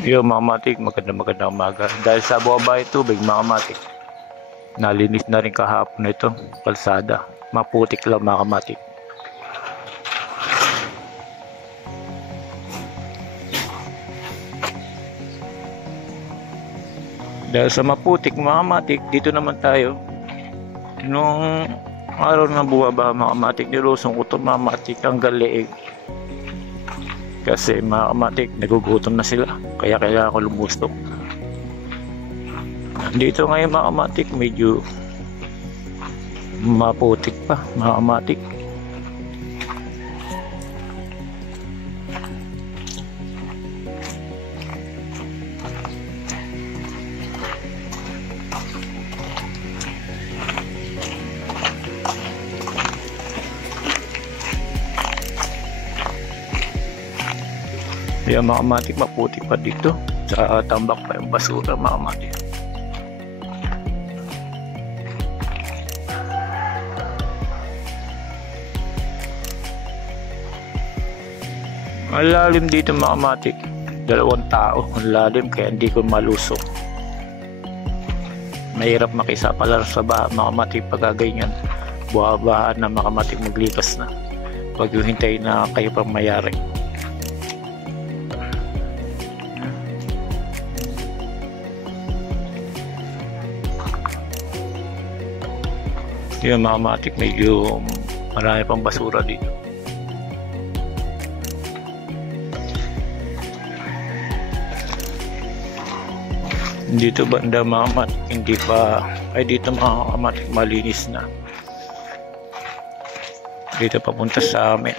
Yung mga matik, magandang umaga. Dahil sa bumaba yung tubig, mga matik, nalinis na rin kahapon ito, kalsada. Maputik lang mga matik. Dahil sa maputik mga matik, dito naman tayo. Nung araw na bumaba mga matik, nilusong ko ito mga matik hanggang leeg. Kasi mga matik, nagugutom na sila. Kaya kailangan ko lumustok. Dito ngayon mga matik, medyo maputik pa mga matik. Kaya mga matik, maputik pa dito. Sa tambak pa yung basura mga matik. Ang lalim dito mga matik. 2 tao ang lalim, kaya hindi ko malusok. Mahirap makisapala sa baha mga matik pag ganyan. Buha-bahaan na mga matik, maglikas na. Huwag yung hintay na kayo pang mayari. Yung mga matik, medyo marami pang basura dito. Dito banda mga matik, hindi pa, ay dito mga matik malinis na. Dito papunta sa amin.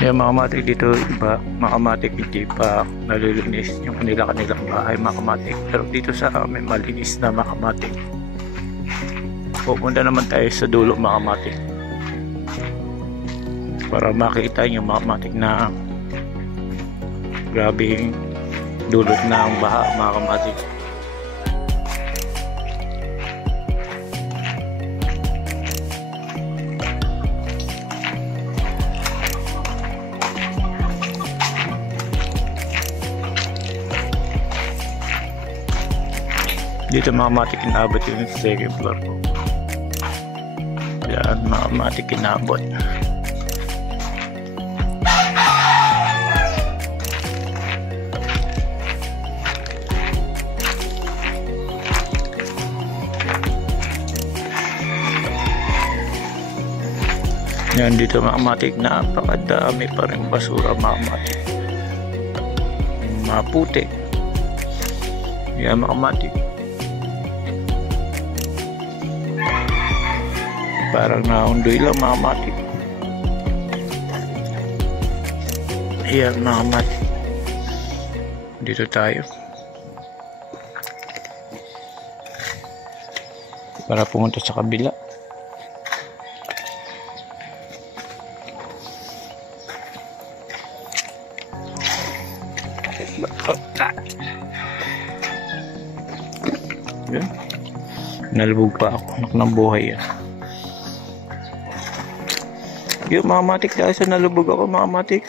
Yung mga matik dito, iba, mga matik hindi pa nalilinis yung kanilang bahay mga matik. Pero dito sa amin malinis na mga matik. Pupunta naman tayo sa dulo mga matik para makita yung mga matik na grabing dulot na ang baha mga matik. Dito mga matik inabot yung second floor ko. Yan mga matik inabot. Yan dito mga matik, napakadami pa rin basura mga matik. Maputik. Yan mga matik. Parang naundoy lang mga matik. Ayan mga matik. Dito tayo. Para pumunta sa kabila. Ayan. Nalubog pa ako. Anak ng buhay yan. Yung mga matik, dahil sa nalubog ako mga matik,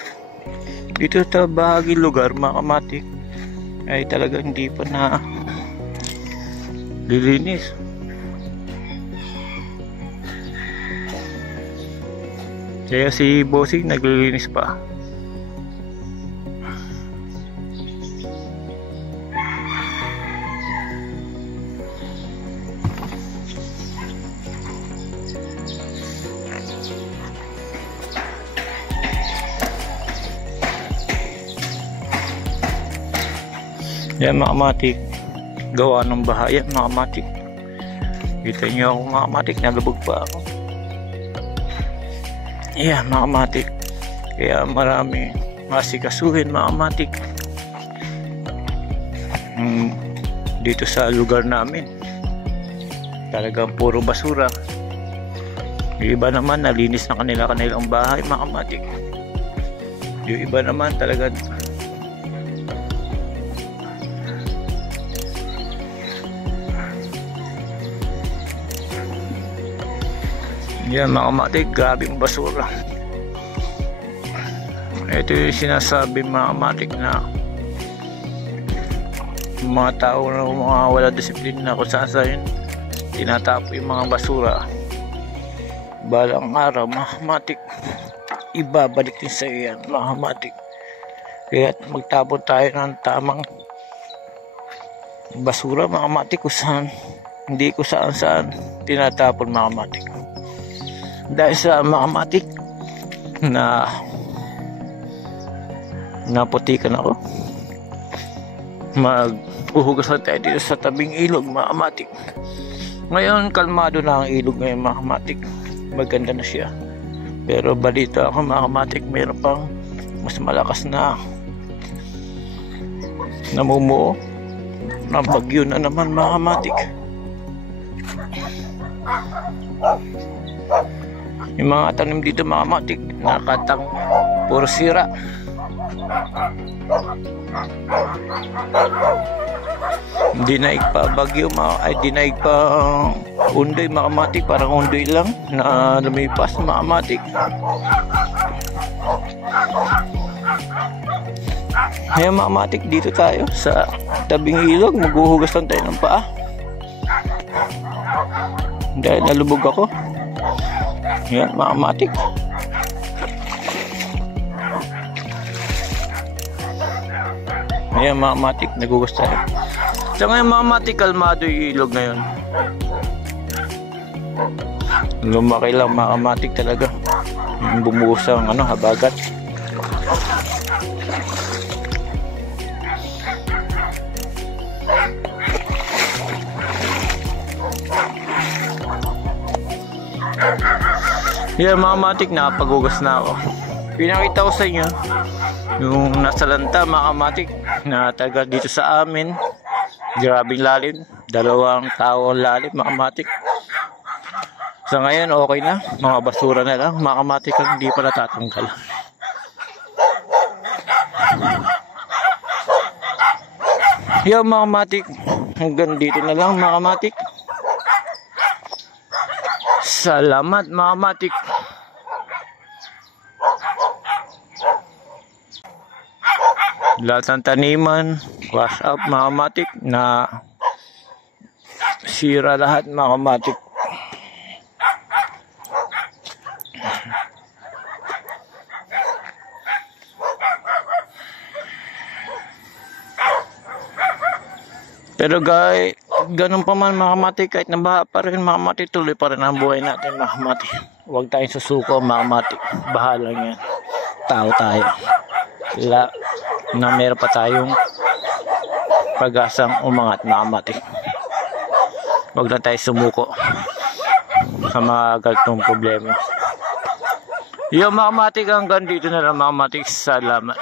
dito sa bahagi lugar mga matik ay talagang hindi pa na lilinis. Kaya si Bossing naglilinis pa. Yan mga matik, gawa ng baha yan mga matik. Kita nyo ako mga matik, nalubog pa ako. Yan mga matik, kaya marami masikasuhin mga matik. dito sa lugar namin. Talagang puro basura. Yung iba naman nalinis na kanilang bahay, mga kamatik. Yung iba naman talaga yan, mga kamatik, grabe yung basura. Ito yung sinasabi, mga kamatik, na mga tao na mga wala disiplina kung saan tinatapo yung mga basura. Balang araw, mga kamatik, ibabalik din sa iyan, mga kamatik. Kaya magtapon tayo ng tamang basura, mga kamatik, kung saan, hindi ko saan tinatapon, mga kamatik. Dahil sa, mga kamatik, na naputikan ako, maghuhugasan tayo dito sa tabing ilog, mga kamatik. Ngayon kalmado na ang ilog ngayon, mga kamatik, maganda na siya. Pero balita ako, mga kamatik, mayroon pang mas malakas na namumuo na bagyo na naman, mga kamatik. Yung mga tanim dito, mga kamatik, nakatang puro sira. Dinaig pa bagyo, dinaig pa undoy, mga kamatik. Parang undoy lang na lumipas, mga kamatik. Ngayon, mga kamatik, dito tayo sa tabing ilog, maghuhugas lang tayo ng paa dahil nalubog ako. Yan, mga kamatik. Ayan, mga kamatik, nagugas tayo. So ngayon, mga kamatik, kalmado yung ilog ngayon. Lumaki lang, mga kamatik, talaga. Bumuhos ang habagat. Yan, mga kamatik, nakapagugas na ako. Pinakita ko sa inyo yung nasa lanta, mga kamatik, na taga dito sa amin. Grabing lalim, 2 tao ang lalim, mga kamatik. Sa ngayon okay na, mga basura na lang, mga kamatik, ang hindi pa natatanggal. Yan, mga kamatik, hanggang dito na lang, mga kamatik. Salamat, mga kamatik. Lahat ng taniman, wash up, mga kamatik, na sira lahat, mga kamatik. Pero guys, ganun pa man, mga kamatik, kahit nabaha pa rin, mga kamatik, tuloy pa rin ang buhay natin, mga kamatik. Huwag tayong susuko, mga kamatik. Bahala yan. Tao tayo. Na meron pa tayong pag-asang umangat, mga kamatik. Huwag na tayo sumuko sa mga ganitong problema. Yung, mga kamatik, hanggang dito na lang, mga kamatik. Salamat.